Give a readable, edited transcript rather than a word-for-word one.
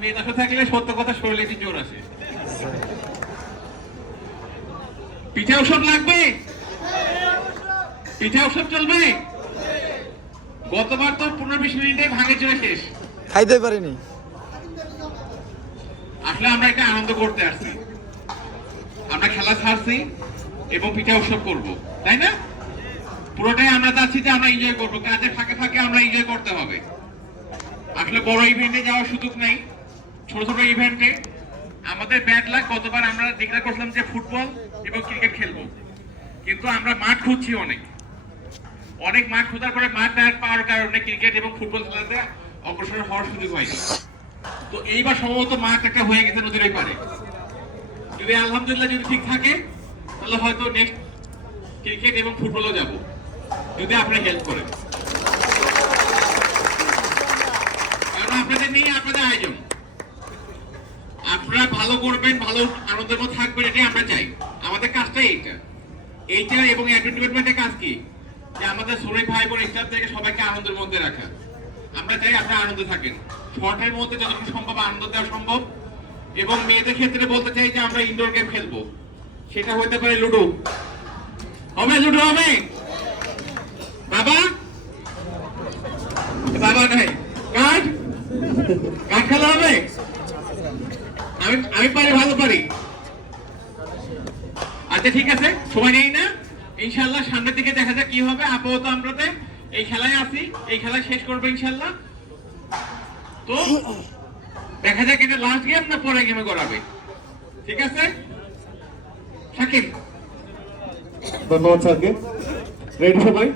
মেয়ে থাকলে সত্য কথা শরীরে কি জোর আছে। পিঠা ওষুধ লাগবে, পিঠা ওষুধ চলবে। গতবার তো 15-20 মিনিটে ভাঙে চলে শেষ, খাইতে পারিনি। আসলে আমরা একটা আনন্দ করতে আসছি, আমরা খেলা ছাড়ছি এবং পিঠা উৎসব করবো, তাই না? পুরোটাই আমরা চাচ্ছি যে আমরা এনজয় করবো, কাজের ফাঁকে ফাঁকে আমরা এনজয় করতে হবে। আসলে বড় ইভেন্টে যাওয়ার সুযোগ নেই, ছোট ছোট ইভেন্টে। আমাদের ব্যাড লাক, গতবার আমরা ডিক্লেয়ার করলাম যে ফুটবল এবং ক্রিকেট খেলবো, কিন্তু আমরা মাঠ খুঁজছি অনেক অনেক মাঠ খোঁজার পরে মাঠ না পাওয়ার কারণে ক্রিকেট এবং ফুটবল খেলাতে অগ্রসর হওয়ার সুযোগ হয়নি। তো এইবার সম্ভবত মাঠ একটা হয়ে গেছে নদীর ওই পারে। যদি আলহামদুলিল্লাহ যদি ঠিক থাকে তাহলে হয়তো নেক্সট ক্রিকেট এবং ফুটবলও যাব, যদি আপনি হেল্প করেন। কারণ আপনাদের নিয়ে আপনাদের আয়োজন, আপনারা ভালো করবেন, ভালো আনন্দের মধ্যে থাকবেন, এটাই আমরা চাই। আমাদের কাজটাই এইটা এবং এন্টারটেইনমেন্টের কাজ কি, যে আমাদের শরীর ভাই বোন স্টাফ থেকে সবাইকে আনন্দের মধ্যে রাখা। আমরা চাই আপনারা আনন্দে থাকেন, শর্টের মধ্যে যতটুকু সম্ভব আনন্দ দেওয়া সম্ভব। এবং মেয়েদের ক্ষেত্রে বলতে চাই যে আমরা ইনডোর গেম খেলবো, সেটা হতে পারে লুডো। হবে লুডো হবে? বাবা বাবা নাই কার্ড কার্ড খেলা হবে? আমি পারি, ভালো পারি। আচ্ছা ঠিক আছে, সময় নেই না, ইনশাল্লাহ সামনের দিকে দেখা যাক কি হবে। আপাতত আমরা এই খেলায় আছি, এই খেলা শেষ করবো ইনশাল্লাহ। তো দেখা যাক এটা লাস্ট গেম না পরে গেমে করাবে, ঠিক আছে? শাকিব, ধন্যবাদ স্যারকে। রেডি সবাই?